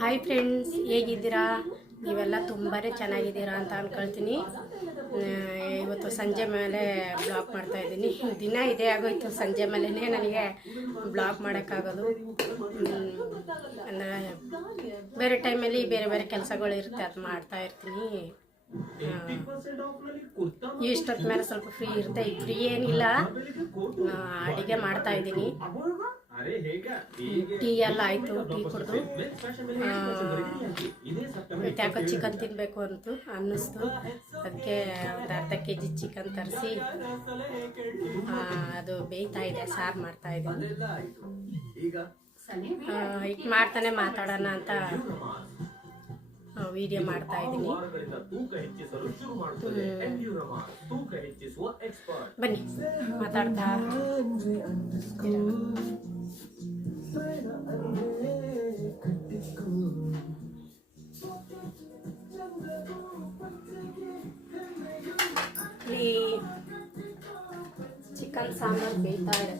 Hi friends, ಹೇಗಿದ್ದೀರಾ? ನೀವೆಲ್ಲ ತುಂಬಾ ಚೆನ್ನಾಗಿದ್ದೀರಾ ಅಂತ ಅಂದ್ಕೊಳ್ತೀನಿ. ಇವತ್ತು ಸಂಜೆ ಮೇಲೆ ಬ್ಲಾಗ್ ಮಾಡ್ತಾಯಿದ್ದೀನಿ. ದಿನ ಇದೇ ಆಗೋಯ್ತು, ಸಂಜೆ ಮೇಲೇ ನನಗೆ ಬ್ಲಾಗ್ ಮಾಡೋಕ್ಕಾಗೋದು. ಅಂದರೆ ಬೇರೆ ಟೈಮಲ್ಲಿ ಬೇರೆ ಬೇರೆ ಕೆಲಸಗಳು ಇರುತ್ತೆ, ಅದು ಮಾಡ್ತಾಯಿರ್ತೀನಿ. ಇಷ್ಟೊತ್ತು ಮೇಲೆ ಸ್ವಲ್ಪ ಫ್ರೀ ಇರುತ್ತೆ. ಫ್ರೀ ಏನಿಲ್ಲ, ಅಡುಗೆ ಮಾಡ್ತಾಯಿದ್ದೀನಿ. ಟೀ ಎಲ್ಲ ಆಯಿತು, ಟೀ ಕುಡಿದು ಯಾಕೋ ಚಿಕನ್ ತಿನ್ನಬೇಕು ಅಂತ ಅನ್ನಿಸ್ತು. ಅದಕ್ಕೆ ಒಂದು ಅರ್ಧ kg ಚಿಕನ್ ತರಿಸಿ ಅದು ಬೇಯ್ತಾ ಇದೆ, ಸಾರು ಮಾಡ್ತಾಯಿದ್ದೀನಿ. ಈಗ ಮಾಡ್ತಾನೆ ಮಾತಾಡೋಣ ಅಂತ ವಿಡಿಯೋ ಮಾಡ್ತಾ ಇದ್ದೀನಿ. ಬನ್ನಿ ಮಾತಾಡ್ತಾ. ಇಲ್ಲಿ ಚಿಕನ್ ಸಾಂಬಾರು ಬೇಯ್ತಾ ಇದೆ.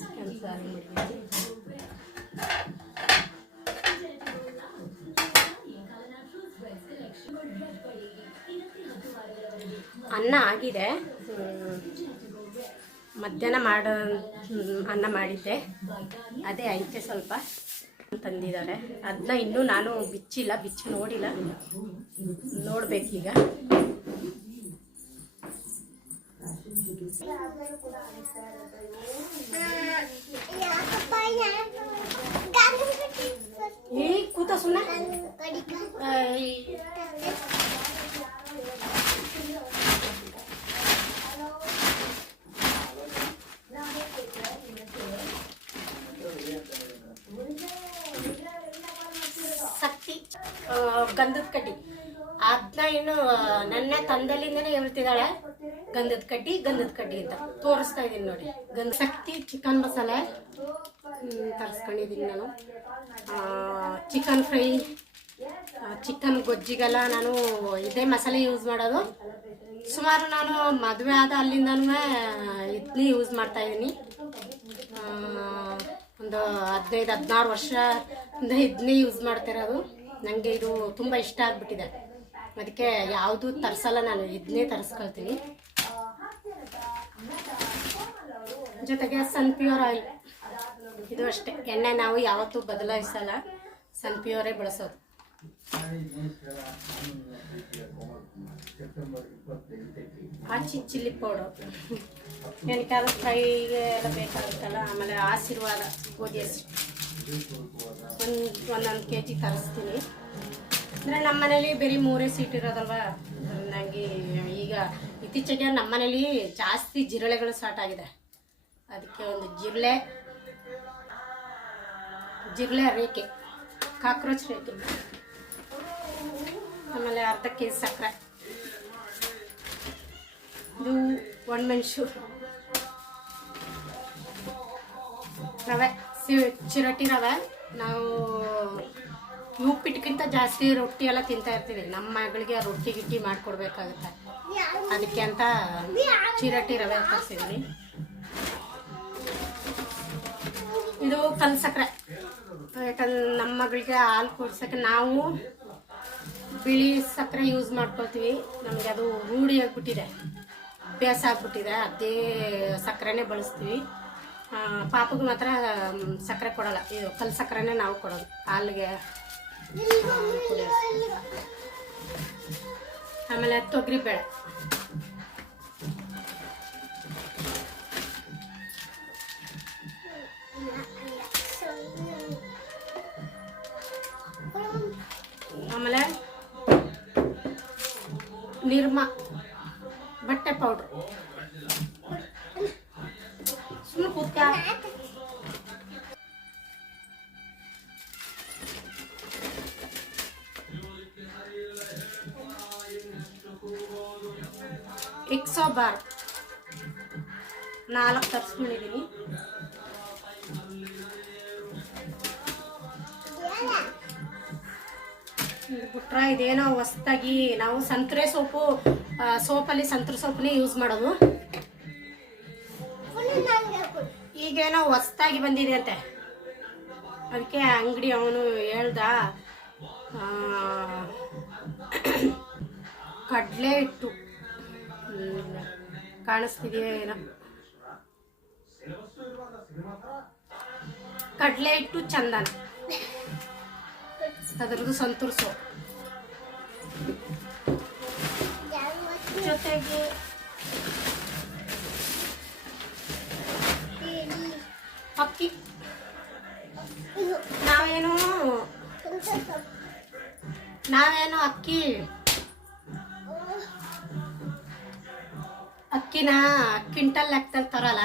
ಚಿಕನ್ ಸಾರು ಮಾಡಿದ್ದೀನಿ. ಅನ್ನ ಆಗಿದೆ, ಮಧ್ಯಾಹ್ನ ಮಾಡೋ ಅನ್ನ ಮಾಡಿದ್ದೆ, ಅದೇ ಐತೆ ಸ್ವಲ್ಪ ತಂದಿದ್ದಾರೆ. ಅದನ್ನ ಇನ್ನೂ ನಾನು ಬಿಚ್ಚಿ ನೋಡಿಲ್ಲ, ನೋಡ್ಬೇಕೀಗ. ಈ ಕೂತ ಸುಮ್ಮನೆ ಶಕ್ತಿ ಗಂಧದ ಕಡ್ಡಿ ಅದನ್ನ ಇನ್ನು ನನ್ನ ತಂದಲ್ಲಿಂದನೇ ಹೇಳ್ತಿದ್ದಾಳೆ, ಗಂಧದ ಕಡ್ಡಿ ಅಂತ ತೋರಿಸ್ತಾ ಇದ್ದೀನಿ ನೋಡಿ. ಶಕ್ತಿ ಚಿಕನ್ ಮಸಾಲೆ ತರಿಸ್ಕೊಂಡಿದ್ದೀನಿ ನಾನು. ಚಿಕನ್ ಫ್ರೈ, ಚಿಕನ್ ಗೊಜ್ಜಿಗೆಲ್ಲ ನಾನು ಇದೇ ಮಸಾಲೆ ಯೂಸ್ ಮಾಡೋದು. ಸುಮಾರು ನಾನು ಮದುವೆ ಆದ ಅಲ್ಲಿಂದನೂ ಇದನ್ನೇ ಯೂಸ್ ಮಾಡ್ತಾಯಿದ್ದೀನಿ. ಒಂದು 15-16 ವರ್ಷದಿಂದ ಇದನ್ನೇ ಯೂಸ್ ಮಾಡ್ತಿರೋದು. ನನಗೆ ಇದು ತುಂಬ ಇಷ್ಟ ಆಗಿಬಿಟ್ಟಿದೆ, ಅದಕ್ಕೆ ಯಾವುದು ತರಿಸಲ್ಲ, ನಾನು ಇದನ್ನೇ ತರಿಸ್ಕೊಳ್ತೀನಿ. ಜೊತೆಗೆ ಸನ್ಪ್ಯೂರ್ ಆಯಿಲ್, ಇದು ಅಷ್ಟೇ ಎಣ್ಣೆ ನಾವು ಯಾವತ್ತೂ ಬದಲಾಯಿಸಲ್ಲ, ಸನ್ಪ್ಯೂರೇ ಬಳಸೋದು. ಆಚಿ ಚಿಲ್ಲಿ ಪೌಡರ್ ಏನಕ್ಕಾದ್ರೂ ಫ್ರೈಗೆ ಎಲ್ಲ ಬೇಕಾಗುತ್ತಲ್ಲ. ಆಮೇಲೆ ಆಶೀರ್ವಾದ ಗೋಧಿ ಹಸಿ ಒಂದೊಂದು kg ತರಿಸ್ತೀನಿ. ಅಂದರೆ ನಮ್ಮ ಮನೇಲಿ ಬರೀ 3 ಸೀಟ್ ಇರೋದಲ್ವ, ನನಗೆ ಈಗ ಇತ್ತೀಚೆಗೆ ನಮ್ಮ ಮನೇಲಿ ಜಾಸ್ತಿ ಜಿರಳೆಗಳು ಸ್ಟಾರ್ಟ್ ಆಗಿದೆ. ಅದಕ್ಕೆ ಒಂದು ಜಿರಳೆ ರೇಖೆ, ಕಾಕ್ರೋಚ್ ರೇಖೆ, ಆಮೇಲೆ ಅರ್ಧ kg ಸಕ್ಕರೆ, ಇದು ಒಣಮೆಣಸು, ರವೆ, ಚಿರಟಿ ರವೆ. ನಾವು ಉಪ್ಪಿಟ್ಟಕ್ಕಿಂತ ಜಾಸ್ತಿ ರೊಟ್ಟಿ ಎಲ್ಲ ತಿಂತಾ ಇರ್ತೀವಿ. ನಮ್ಮ ಮಗಳಿಗೆ ರೊಟ್ಟಿ ಗಿಟ್ಟಿ ಮಾಡಿಕೊಡ್ಬೇಕಾಗುತ್ತೆ, ಅದಕ್ಕೆ ಅಂತ ಚಿರಟಿ ರವೆ ತರಿಸಿದ್ದೀನಿ. ಇದು ಕಲ್ ಸಕ್ಕರೆ, ಯಾಕಂದ್ರೆ ನಮ್ಮ ಮಗಳಿಗೆ ಹಾಲು ಕುಡ್ಸೋಕ್ಕೆ ನಾವು ಬಿಳಿ ಸಕ್ಕರೆ ಯೂಸ್ ಮಾಡ್ಕೊಳ್ತೀವಿ. ನಮಗೆ ಅದು ರೂಢಿ ಆಗಿಬಿಟ್ಟಿದೆ, ಅಭ್ಯಾಸ ಆಗ್ಬಿಟ್ಟಿದೆ, ಅದೇ ಸಕ್ಕರೆನೇ ಬಳಸ್ತೀವಿ. ಪಾಪಗೂ ಮಾತ್ರ ಸಕ್ಕರೆ ಕೊಡೋಲ್ಲ, ಇದು ಕಲ್ ಸಕ್ಕರೆನೇ ನಾವು ಕೊಡೋದು ಹಾಲಿಗೆ ಕುಡಿಯೋದು. ಆಮೇಲೆ ತೊಗರಿಬೇಳೆ, ಆಮೇಲೆ ನಿರ್ಮಾ ಬಟ್ಟೆ ಪೌಡ್ರ್, ಸುಮ್ಮನೆ ಕೂತ್ಕ. Exo bar 4 ತರಿಸ್ಕೊಂಡಿದ್ದೀನಿ. ಬಿಟ್ರೆ ಇದೇನೋ ಹೊಸ್ದಾಗಿ ನಾವು ಸಂತ್ರೆ ಸೋಪು ಸೋಪಲ್ಲಿ ಸಂತ್ರೆ ಸೋಪನ್ನೇ ಯೂಸ್ ಮಾಡೋದು. ಈಗೇನೋ ಹೊಸ್ದಾಗಿ ಬಂದಿದೆ ಅಂತೆ, ಅದಕ್ಕೆ ಅಂಗಡಿ ಅವನು ಹೇಳ್ದ ಕಡಲೆ ಹಿಟ್ಟು ಕಾಣಿಸ್ತಿದೆಯಾ ಏನೋ, ಕಡಲೆ ಹಿಟ್ಟು ಚಂದನ ಅದರದ್ದು ಸಂತೂರ್ ಸೋಪ್. ಜೊತೆಗೆ ಅಕ್ಕಿ, ನಾವೇನು ಅಕ್ಕಿನ ಕ್ವಿಂಟಲ್ ಲೆಕ್ಕದಲ್ಲಿ ತರಲ್ಲ,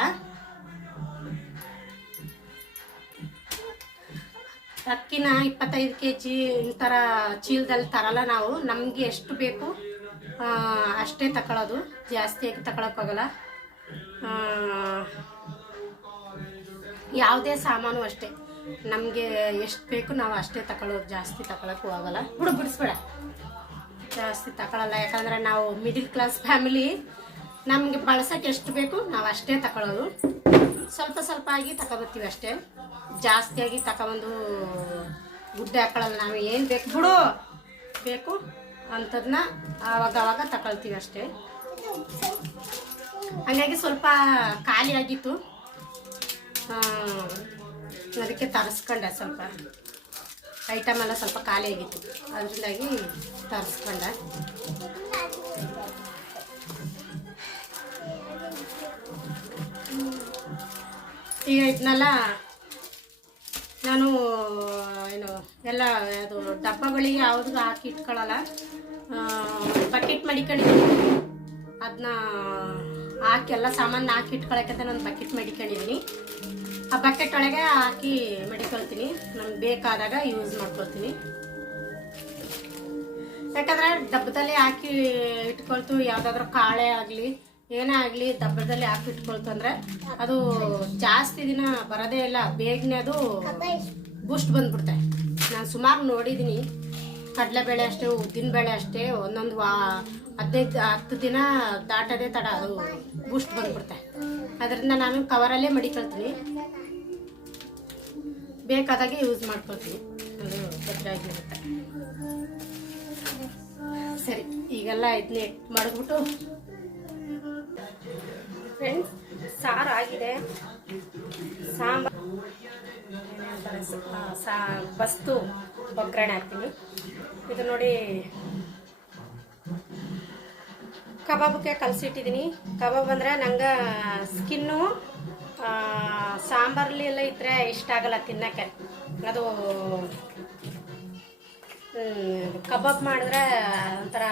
ಅಕ್ಕಿನ 25 kg ಥರ ಚೀಲದಲ್ಲಿ ತರಲ್ಲ ನಾವು. ನಮಗೆ ಎಷ್ಟು ಬೇಕು ಅಷ್ಟೇ ತಗೊಳ್ಳೋದು, ಜಾಸ್ತಿಯಾಗಿ ತಗೊಳಕ್ಕೋಗಲ್ಲ. ಯಾವುದೇ ಸಾಮಾನು ಅಷ್ಟೇ, ನಮಗೆ ಎಷ್ಟು ಬೇಕು ನಾವು ಅಷ್ಟೇ ತಗೊಳ್ಳೋದು, ಜಾಸ್ತಿ ತಗೊಳಕ್ಕೂ ಆಗಲ್ಲ. ಬಿಡಿಸ್ಬೇಡ, ಜಾಸ್ತಿ ತಗೊಳ್ಳಲ್ಲ. ಯಾಕಂದರೆ ನಾವು ಮಿಡಿಲ್ ಕ್ಲಾಸ್ ಫ್ಯಾಮಿಲಿ, ನಮಗೆ ಬಳಸೋಕ್ಕೆ ಎಷ್ಟು ಬೇಕು ನಾವು ಅಷ್ಟೇ ತಗೊಳ್ಳೋದು. ಸ್ವಲ್ಪ ಸ್ವಲ್ಪ ಆಗಿ ತಗೊಬರ್ತೀವಿ ಅಷ್ಟೇ, ಜಾಸ್ತಿಯಾಗಿ ತಗೊಬಂದು ಗುಡ್ಡೆ ಹಾಕೊಳ್ಳಲ್ಲ. ನಾವು ಏನು ಬೇಕು ಅಂಥದನ್ನ ಆವಾಗ ತಗೊಳ್ತೀವಿ ಅಷ್ಟೇ. ಹಾಗಾಗಿ ಸ್ವಲ್ಪ ಖಾಲಿ ಆಗಿತ್ತು, ಅದಕ್ಕೆ ತರಿಸ್ಕೊಂಡೆ. ಸ್ವಲ್ಪ ಐಟಮ್ ಎಲ್ಲ ಸ್ವಲ್ಪ ಖಾಲಿ ಆಗಿತ್ತು, ಅದರಿಂದಾಗಿ ತರಿಸ್ಕೊಂಡೆ. ಈಗ ಇದನ್ನೆಲ್ಲ ನಾನು ಏನು ಎಲ್ಲ ಅದು ಡಬ್ಬಗಳಿಗೆ ಯಾವುದೂ ಹಾಕಿ ಇಟ್ಕೊಳ್ಳಲ್ಲ, ಬಕೆಟ್ ಮಡಿಕೊಂಡಿದ್ದೀನಿ. ಅದನ್ನ ಹಾಕಿ ಎಲ್ಲ ಸಾಮಾನು ಹಾಕಿ ಇಟ್ಕೊಳ್ಳೋಕ್ಕಂತ ನಾನು ಬಕೆಟ್ ಮಡಿಕೊಂಡಿದ್ದೀನಿ. ಆ ಬಕೆಟ್ ಒಳಗೆ ಹಾಕಿ ಮಡಿಕೊಳ್ತೀನಿ, ನಮ್ಗೆ ಬೇಕಾದಾಗ ಯೂಸ್ ಮಾಡ್ಕೊಳ್ತೀನಿ. ಯಾಕಂದರೆ ಡಬ್ಬದಲ್ಲಿ ಹಾಕಿ ಇಟ್ಕೊಳ್ತು, ಯಾವುದಾದ್ರೂ ಕಾಳೆ ಆಗಲಿ ಏನೇ ಆಗಲಿ ಡಬ್ಬದಲ್ಲಿ ಹಾಕಿ ಇಟ್ಕೊಳ್ತು ಅಂದರೆ ಅದು ಜಾಸ್ತಿ ದಿನ ಬರೋದೇ ಇಲ್ಲ, ಬೇಗನೆ ಅದು ಬೂಸ್ಟ್ ಬಂದ್ಬಿಡುತ್ತೆ. ನಾನು ಸುಮಾರು ನೋಡಿದ್ದೀನಿ, ಕಡಲೆಬೇಳೆ ಅಷ್ಟೇ, ಉದ್ದಿನಬೇಳೆ ಅಷ್ಟೇ, ಒಂದೊಂದು 10 ದಿನ ದಾಟೋದೇ ತಡ ಅದು ಬೂಸ್ಟ್ ಬಂದ್ಬಿಡುತ್ತೆ. ಅದರಿಂದ ನಾನು ಕವರಲ್ಲೇ ಮಡಿಕೊಳ್ತೀನಿ, ಬೇಕಾದಾಗೆ ಯೂಸ್ ಮಾಡ್ಕೊಳ್ತೀನಿ, ಅದು ಭದ್ರಾಗಿರುತ್ತೆ. ಸರಿ, ಈಗೆಲ್ಲ ಇದನ್ನೇ ಮಾಡಿದ್ಬಿಟ್ಟು ಫ್ರೆಂಡ್ಸ್, ಸಾರು ಆಗಿದೆ. ಸಾಂಬಾರು ಬಸ್ತು ಒಗ್ಗರಣೆ ಹಾಕ್ತೀನಿ. ಇದು ನೋಡಿ ಕಬಾಬಕ್ಕೆ ಕಲಸಿಟ್ಟಿದ್ದೀನಿ. ಕಬಾಬ್ ಅಂದರೆ ನಂಗೆ ಸ್ಕಿನ್ನು ಸಾಂಬಾರಲ್ಲಿ ಎಲ್ಲ ಇದ್ದರೆ ಇಷ್ಟ ಆಗಲ್ಲ ತಿನ್ನೋಕ್ಕೆ. ಅದು ಕಬಾಬ್ ಮಾಡಿದ್ರೆ ಒಂಥರ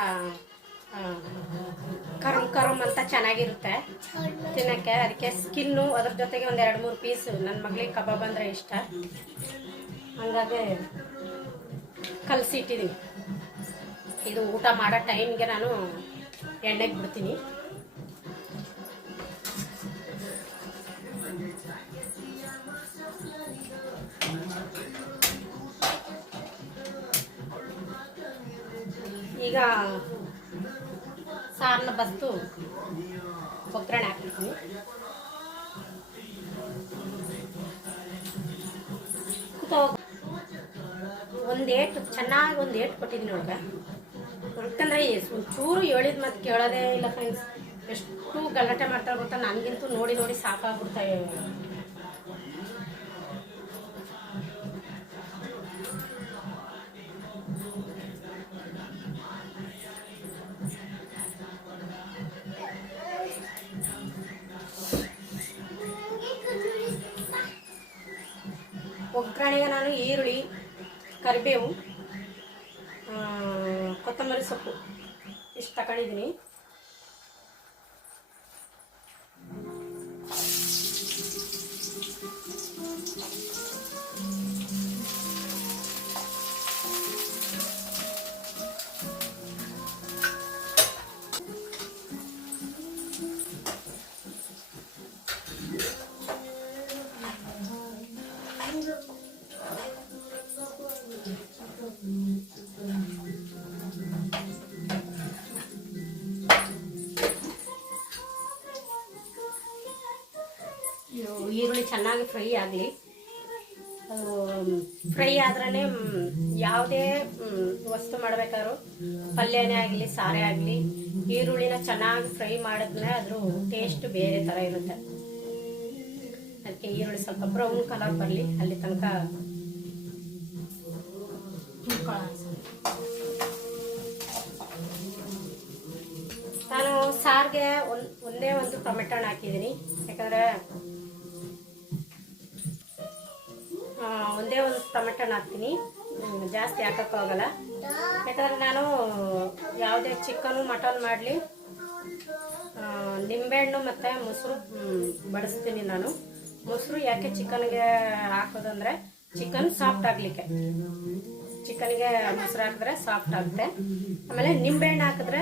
ಕರಮ್ ಅಂತ ಚೆನ್ನಾಗಿರುತ್ತೆ ತಿನ್ನೋಕ್ಕೆ. ಅದಕ್ಕೆ ಸ್ಕಿನ್ನು ಅದ್ರ ಜೊತೆಗೆ 1-2-3 ಪೀಸು. ನನ್ನ ಮಗಳಿಗೆ ಕಬಾಬ್ ಅಂದರೆ ಇಷ್ಟ, ಹಂಗಾಗಿ ಕಲಸಿಟ್ಟಿದ್ದೀನಿ. ಇದು ಊಟ ಮಾಡೋ ಟೈಮ್ಗೆ ನಾನು ಎಣ್ಣೆಗೆ ಬಿಡ್ತೀನಿ. ಈಗ ಸಾರನ್ನ ಬಸ್ತು ಒಗ್ಗರಣೆ ಹಾಕಿರ್ತೀನಿ. ಚೆನ್ನಾಗಿ ಒಂದು ಏಟು ಕೊಟ್ಟಿದ್ದೀನಿ ಒಳಗೆ. ಯಾಕಂದರೆ ಒಂಚೂರು ಹೇಳಿದ ಮತ್ತೆ ಕೇಳೋದೇ ಇಲ್ಲ ಫ್ರೆಂಡ್ಸ್. ಎಷ್ಟು ಗಲಾಟೆ ಮಾಡ್ತಾರೆ ಗೊತ್ತಾ, ನನಗಂತೂ ನೋಡಿ ನೋಡಿ ಸಾಕಾಗ್ಬಿಡ್ತಾ. ಒಗ್ಗರಣೆಗೆ ನಾನು ಈರುಳ್ಳಿ, ಕರಿಬೇವು, ಕೊತ್ತಂಬರಿ ಸೊಪ್ಪು ಇಷ್ಟು ತಗೊಂಡಿದ್ದೀನಿ. ಈರುಳ್ಳಿ ಚೆನ್ನಾಗಿ ಫ್ರೈ ಆಗಲಿ. ಫ್ರೈ ಆದ್ರೇ ಯಾವುದೇ ವಸ್ತು ಮಾಡಬೇಕಾದ್ರೂ ಪಲ್ಯನೇ ಆಗಲಿ ಸಾರೇ ಆಗಲಿ ಈರುಳ್ಳಿನ ಚೆನ್ನಾಗಿ ಫ್ರೈ ಮಾಡಿದ್ರೆ ಅದ್ರ ಟೇಸ್ಟ್ ಬೇರೆ ಥರ ಇರುತ್ತೆ. ಅದಕ್ಕೆ ಈರುಳ್ಳಿ ಸ್ವಲ್ಪ ಬ್ರೌನ್ ಕಲರ್ ಬರಲಿ ಅಲ್ಲಿ ತನಕ ನಾನು ಸಾರಿಗೆ ಒಂದೇ ಒಂದು ಟೊಮೆಟೊ ಹಣ್ಣು ಹಾಕಿದ್ದೀನಿ. ಯಾಕಂದರೆ ಒಂದೇ ಒಂದು ಟೊಮೆಟೊ ಹಣ್ಣು ಹಾಕ್ತೀನಿ, ಜಾಸ್ತಿ ಹಾಕೋಕ್ಕಾಗಲ್ಲ. ಯಾಕಂದರೆ ನಾನು ಯಾವುದೇ ಚಿಕನು ಮಟನ್ ಮಾಡಲಿ ನಿಂಬೆಹಣ್ಣು ಮತ್ತು ಮೊಸರು ಬಳಸ್ತೀನಿ. ನಾನು ಮೊಸರು ಯಾಕೆ ಚಿಕನ್ಗೆ ಹಾಕೋದಂದರೆ ಚಿಕನ್ ಸಾಫ್ಟ್ ಆಗಲಿಕ್ಕೆ. ಚಿಕನ್ಗೆ ಮೊಸರು ಹಾಕಿದ್ರೆ ಸಾಫ್ಟ್ ಆಗುತ್ತೆ. ಆಮೇಲೆ ನಿಂಬೆಹಣ್ಣು ಹಾಕಿದ್ರೆ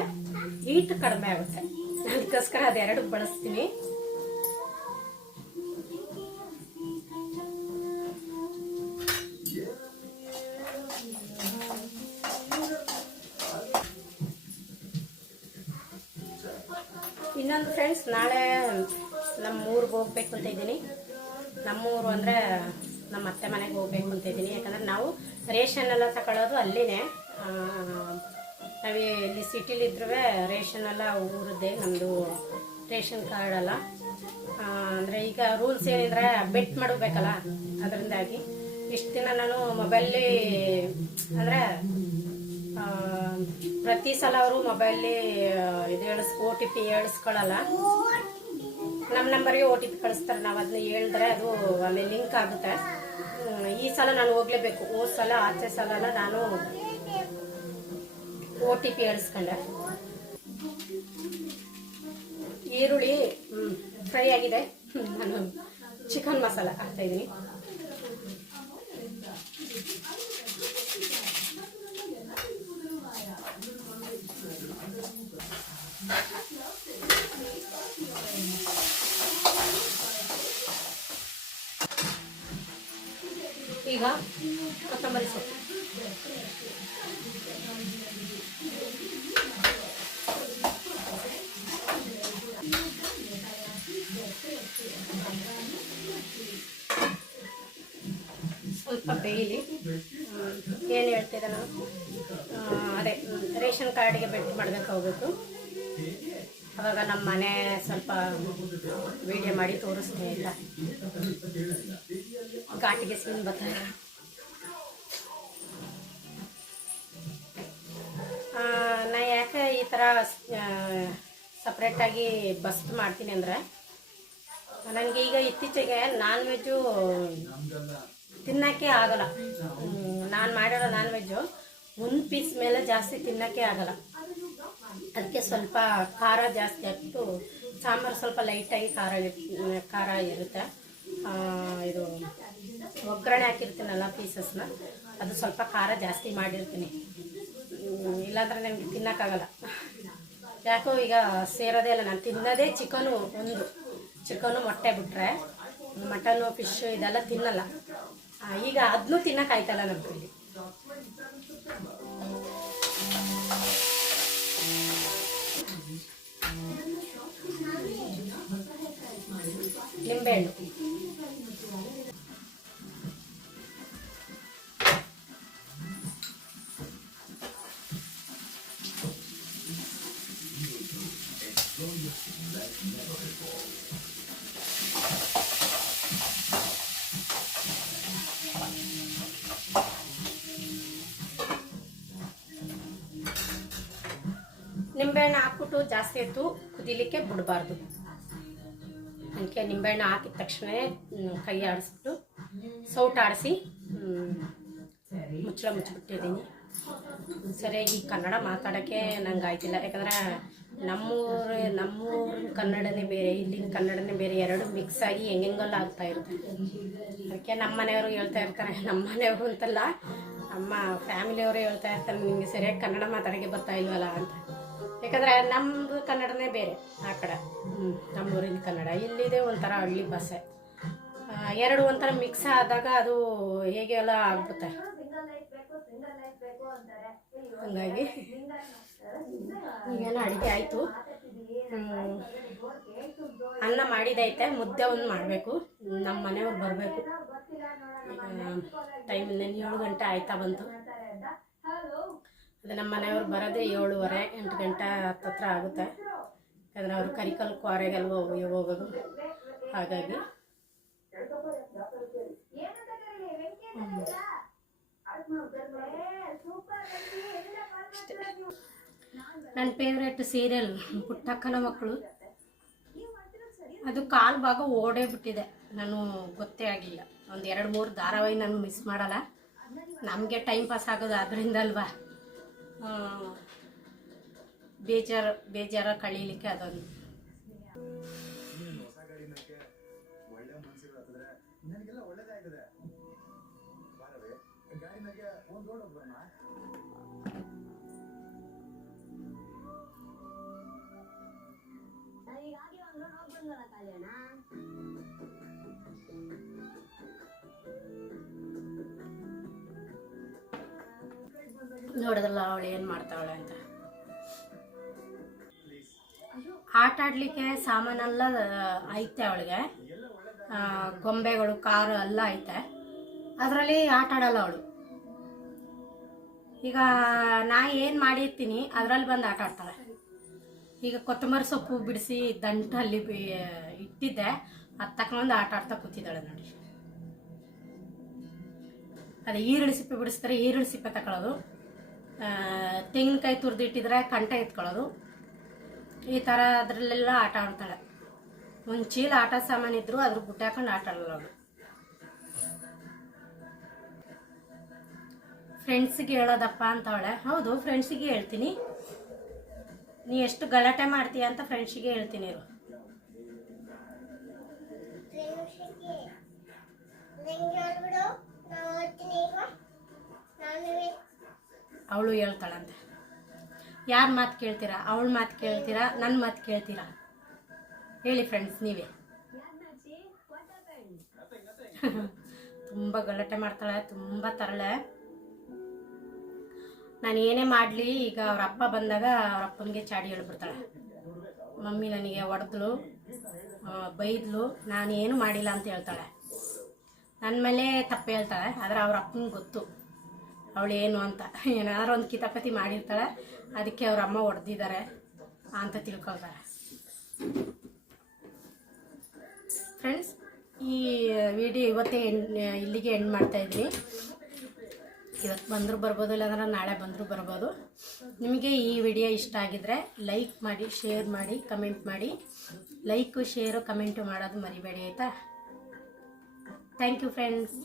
ಹೀಟ್ ಕಡಿಮೆ ಆಗುತ್ತೆ. ಅದಕ್ಕೋಸ್ಕರ ಅದೆರಡು ಬಳಸ್ತೀನಿ. ಇನ್ನೊಂದು ಫ್ರೆಂಡ್ಸ್, ನಾಳೆ ನಮ್ಮ ಊರಿಗೆ ಹೋಗ್ಬೇಕು ಅಂತ ಇದ್ದೀನಿ. ನಮ್ಮೂರು ಅಂದರೆ ನಮ್ಮ ಅತ್ತೆ ಮನೆಗೆ ಹೋಗ್ಬೇಕು ಅಂತ ಇದ್ದೀನಿ. ಯಾಕಂದರೆ ನಾವು ರೇಷನ್ ಎಲ್ಲ ತಗೊಳ್ಳೋದು ಅಲ್ಲಿನೇ. ನಾವು ಇಲ್ಲಿ ಸಿಟಿಲಿದ್ರೂ ರೇಷನ್ ಎಲ್ಲ ಊರದ್ದೇ, ನಮ್ಮದು ರೇಷನ್ ಕಾರ್ಡ್ ಅಲ್ಲ. ಅಂದರೆ ಈಗ ರೂಲ್ಸ್ ಏನಿದ್ರೆ ಬೆಟ್ ಮಾಡಬೇಕಲ್ಲ, ಅದರಿಂದಾಗಿ ಇಷ್ಟು ದಿನ ನಾನು ಮೊಬೈಲಲ್ಲಿ ಅಂದರೆ ಪ್ರತಿ ಸಲ ಅವರು ಮೊಬೈಲಲ್ಲಿ ಇದು OTP ಹೇಳಿಸ್ಕೊಳ್ಳಲ್ಲ. ನಮ್ಮ ನಂಬರ್ಗೆ OTP ಕಳಿಸ್ತಾರೆ. ನಾವು ಅದನ್ನ ಹೇಳಿದ್ರೆ ಅದು ಅಲ್ಲಿ ಲಿಂಕ್ ಆಗುತ್ತೆ. ಈ ಸಲ ನಾನು ಹೋಗ್ಲೇಬೇಕು. ಹೋದ ಸಲ ಆಚೆ ಸಲ ನಾನು OTP ಹೇಳಿಸ್ಕೊಂಡೆ. ಈರುಳ್ಳಿ ಫ್ರೈ ಆಗಿದೆ. ನಾನು ಚಿಕನ್ ಮಸಾಲ ಹಾಕ್ತಾ ಇದ್ದೀನಿ. ಈಗ ಕೊತ್ತಂಬರಿ ಸೊಪ್ಪು, ಸ್ವಲ್ಪ ಬೇಯಲಿ. ಏನು ಹೇಳ್ತೀರ ನಾವು, ಅದೇ ರೇಷನ್ ಕಾರ್ಡಿಗೆ ಬೆಟ್ ಮಾಡಬೇಕಾಗಬೇಕು. ಅವಾಗ ನಮ್ಮ ಮನೆ ಸ್ವಲ್ಪ ವಿಡಿಯೋ ಮಾಡಿ ತೋರಿಸ್ತೀನಿ. ಇಲ್ಲ ಘಾಟಿಗೆ ಸ್ಕಿನ್ ಬರ್ತಾರೆ. ನಾ ಯಾಕೆ ಈ ಥರ ಸಪ್ರೇಟಾಗಿ ಬಸ್ಟ್ ಮಾಡ್ತೀನಿ ಅಂದರೆ, ನನಗೆ ಈಗ ಇತ್ತೀಚೆಗೆ ನಾನ್ ವೆಜ್ಜು ತಿನ್ನೋಕ್ಕೆ ಆಗಲ್ಲ. ನಾನು ಮಾಡಿರೋ ನಾನ್ ವೆಜ್ಜು ಒಂದು ಪೀಸ್ ಮೇಲೆ ಜಾಸ್ತಿ ತಿನ್ನೋಕ್ಕೆ ಆಗಲ್ಲ. ಅದಕ್ಕೆ ಸ್ವಲ್ಪ ಖಾರ ಜಾಸ್ತಿ ಹಾಕ್ಬಿಟ್ಟು ಸಾಂಬಾರು ಸ್ವಲ್ಪ ಲೈಟಾಗಿ ಖಾರ ಇರುತ್ತೆ. ಇದು ಒಗ್ಗರಣೆ ಹಾಕಿರ್ತೀನಲ್ಲ ಪೀಸಸ್ನ, ಅದು ಸ್ವಲ್ಪ ಖಾರ ಜಾಸ್ತಿ ಮಾಡಿರ್ತೀನಿ. ಇಲ್ಲಾಂದರೆ ನನಗೆ ತಿನ್ನೋಕ್ಕಾಗಲ್ಲ. ಯಾಕೋ ಈಗ ಸೇರೋದೇ ಇಲ್ಲ. ನಾನು ತಿನ್ನೋದೇ ಚಿಕನು ಮೊಟ್ಟೆ ಬಿಟ್ಟರೆ ಮಟನ್ನು ಫಿಶ್ ಇದೆಲ್ಲ ತಿನ್ನಲ್ಲ. ಈಗ ಅದನ್ನೂ ತಿನ್ನೋಕ್ಕಾಯ್ತಲ್ಲ ನಮ್ಮ ಕೈಲಿ. ನಿಂಬೆಹಣ್ಣು, ನಿಂಬೆಹಣ್ಣು ಹಾಕ್ಬಿಟ್ಟು ಜಾಸ್ತಿ ಹೊತ್ತು ಕುದಿಲಿಕ್ಕೆ ಬಿಡಬಾರ್ದು. ಅದಕ್ಕೆ ನಿಂಬೆಹಣ್ಣು ಹಾಕಿದ ತಕ್ಷಣ ಕೈ ಆಡಿಸ್ಬಿಟ್ಟು ಸೌಟ್ ಆಡಿಸಿ ಮುಚ್ಚಿಬಿಟ್ಟಿದ್ದೀನಿ. ಸರಿಯಾಗಿ ಕನ್ನಡ ಮಾತಾಡೋಕ್ಕೆ ನಂಗೆ ಆಯ್ತಿಲ್ಲ. ಯಾಕಂದರೆ ನಮ್ಮೂರಿನ ಕನ್ನಡನೇ ಬೇರೆ, ಇಲ್ಲಿನ ಕನ್ನಡನೇ ಬೇರೆ, ಎರಡು ಮಿಕ್ಸ್ ಆಗಿ ಹೆಂಗೆಲ್ಲ ಆಗ್ತಾ ಇರುತ್ತೆ. ಅದಕ್ಕೆ ನಮ್ಮ ಮನೆಯವರು ಹೇಳ್ತಾ ಇರ್ತಾರೆ, ನಮ್ಮ ಮನೆಯವರು ಅಂತಲ್ಲ ನಮ್ಮ ಫ್ಯಾಮಿಲಿಯವರು ಹೇಳ್ತಾ ಇರ್ತಾರೆ, ನಿಮಗೆ ಸರಿಯಾಗಿ ಕನ್ನಡ ಮಾತಾಡೋಕ್ಕೆ ಬರ್ತಾ ಇಲ್ವಲ್ಲ ಅಂತ. ಯಾಕಂದರೆ ನಮ್ಮದು ಕನ್ನಡನೇ ಬೇರೆ, ಆ ಕಡೆ ನಮ್ಮೂರಿನ ಕನ್ನಡ, ಇಲ್ಲಿದೆ ಒಂಥರ ಹಳ್ಳಿ ಭಾಷೆ. ಎರಡು ಒಂಥರ ಮಿಕ್ಸ್ ಆದಾಗ ಅದು ಹೇಗೆ ಎಲ್ಲ ಆಗ್ಬಿಡುತ್ತೆ. ಹಂಗಾಗಿ ಈಗೆಲ್ಲ ಅಡುಗೆ ಆಯಿತು. ಅನ್ನ ಮಾಡಿದೈತೆ, ಮುದ್ದೆ ಒಂದು ಮಾಡಬೇಕು. ನಮ್ಮ ಮನೆಯವ್ರು ಬರಬೇಕು. ಈಗ ಟೈಮ್ 7 ಗಂಟೆ ಆಯ್ತಾ ಬಂತು. ಅದೇ ನಮ್ಮ ಮನೆಯವ್ರು ಬರೋದೇ 7:30 8 ಗಂಟೆ ಹತ್ತತ್ರ ಆಗುತ್ತೆ. ಯಾಕಂದರೆ ಅವರು ಕರಿಕಲ್ ಕ್ವಾರೆಗೆಲ್ವ ಹೋಗೋದು. ಹಾಗಾಗಿ ನನ್ನ ಫೇವ್ರೇಟ್ ಸೀರಿಯಲ್ ಪುಟ್ಟಕ್ಕನ ಮಕ್ಕಳು. ಅದು ಕಾಲು ಭಾಗ ಓಡೇ ಬಿಟ್ಟಿದೆ, ನಾನು ಗೊತ್ತೇ ಆಗಿಲ್ಲ. ಒಂದು 2-3 ಧಾರಾವಾಹಿ ನಾನು ಮಿಸ್ ಮಾಡಲ್ಲ. ನಮಗೆ ಟೈಮ್ ಪಾಸ್ ಆಗೋದು ಅದರಿಂದ ಅಲ್ವಾ, ಬೇಜಾರ ಕಳೀಲಿಕ್ಕೆ ಅದೊಂದು. ನೋಡಿದ್ರಲ್ಲ ಅವಳು ಏನು ಮಾಡ್ತಾವಳೆ ಅಂತ. ಆಟ ಆಡಲಿಕ್ಕೆ ಸಾಮಾನೆಲ್ಲ ಐತೆ ಅವಳಿಗೆ, ಗೊಂಬೆಗಳು, ಕಾರು ಎಲ್ಲ ಐತೆ. ಅದರಲ್ಲಿ ಆಟ ಆಡಲ್ಲ ಅವಳು. ಈಗ ನಾ ಏನು ಮಾಡಿರ್ತೀನಿ ಅದರಲ್ಲಿ ಬಂದು ಆಟ ಆಡ್ತಾಳೆ. ಈಗ ಕೊತ್ತಂಬರಿ ಸೊಪ್ಪು ಬಿಡಿಸಿ ದಂಟಲ್ಲಿ ಇಟ್ಟಿದ್ದೆ, ಅದು ತಗೊಂಡು ಆಟ ಆಡ್ತಾ ಕೂತಿದ್ದಾಳೆ ನೋಡಿ. ಅದೇ ಈರುಳ್ಳಿ ಸಿಪ್ಪೆ ಬಿಡಿಸ್ತಾರೆ, ಈರುಳ್ಳಿ ಸಿಪ್ಪೆ ತಗೊಳ್ಳೋದು, ತೆಂಗಿನಕಾಯಿ ತುರಿದಿಟ್ಟಿದ್ರೆ ಕಂಠ ಎತ್ಕೊಳ್ಳೋದು, ಈ ಥರ ಅದರಲ್ಲೆಲ್ಲ ಆಟ ಆಡ್ತಾಳೆ. ಒಂದು ಚೀಲ ಆಟ ಸಾಮಾನಿದ್ರು ಅದ್ರ ಗುಡ್ಡೆ ಹಾಕೊಂಡು ಆಟ ಆಡಲ್ಲ ಅವಳು. ಫ್ರೆಂಡ್ಸಿಗೆ ಹೇಳೋದಪ್ಪ ಅಂತವಳೆ. ಹೌದು, ಫ್ರೆಂಡ್ಸಿಗೆ ಹೇಳ್ತೀನಿ. ನೀ ಎಷ್ಟು ಗಲಾಟೆ ಮಾಡ್ತೀಯ ಅಂತ ಫ್ರೆಂಡ್ಸಿಗೆ ಹೇಳ್ತೀನಿ ಇರು. ಅವಳು ಹೇಳ್ತಾಳಂತೆ. ಯಾರ ಮಾತು ಕೇಳ್ತೀರಾ? ಅವಳ ಮಾತು ಕೇಳ್ತೀರಾ, ನನ್ನ ಮಾತು ಕೇಳ್ತೀರಾ? ಹೇಳಿ ಫ್ರೆಂಡ್ಸ್ ನೀವೇ. ತುಂಬ ಗಲಾಟೆ ಮಾಡ್ತಾಳೆ, ತುಂಬ ತರಳೆ. ನಾನು ಏನೇ ಮಾಡಲಿ, ಈಗ ಅವ್ರ ಅಪ್ಪ ಬಂದಾಗ ಅವ್ರ ಅಪ್ಪನಿಗೆ ಚಾಡಿ ಹೇಳ್ಬಿಡ್ತಾಳೆ. ಮಮ್ಮಿ ನನಗೆ ಹೊಡೆದ್ಲು, ಬೈದ್ಲು, ನಾನು ಏನು ಮಾಡಿಲ್ಲ ಅಂತ ಹೇಳ್ತಾಳೆ. ನನ್ನ ಮೇಲೆ ತಪ್ಪು ಹೇಳ್ತಾಳೆ. ಆದರೆ ಅವ್ರ ಅಪ್ಪನಿಗೆ ಗೊತ್ತು ಅವಳು ಏನು ಅಂತ. ಏನಾದ್ರು ಒಂದು ಕಿತಾಪತಿ ಮಾಡಿರ್ತಾಳೆ, ಅದಕ್ಕೆ ಅವ್ರ ಅಮ್ಮ ಹೊಡೆದಿದ್ದಾರೆ ಅಂತ ತಿಳ್ಕೊಳ್ತಾರೆ. ಫ್ರೆಂಡ್ಸ್, ಈ ವಿಡಿಯೋ ಇವತ್ತೇ ಇಲ್ಲಿಗೆ ಎಂಡ್ ಮಾಡ್ತಾಯಿದ್ದೀನಿ. ಇವತ್ತು ಬಂದರೂ ಬರ್ಬೋದು, ಇಲ್ಲಾಂದ್ರೆ ನಾಳೆ ಬಂದರೂ ಬರ್ಬೋದು. ನಿಮಗೆ ಈ ವಿಡಿಯೋ ಇಷ್ಟ ಆಗಿದ್ದರೆ ಲೈಕ್ ಮಾಡಿ, ಶೇರ್ ಮಾಡಿ, ಕಮೆಂಟ್ ಮಾಡಿ. ಲೈಕು, ಶೇರು, ಕಮೆಂಟು ಮಾಡೋದು ಮರಿಬೇಡಿ ಆಯಿತಾ. Thank you friends.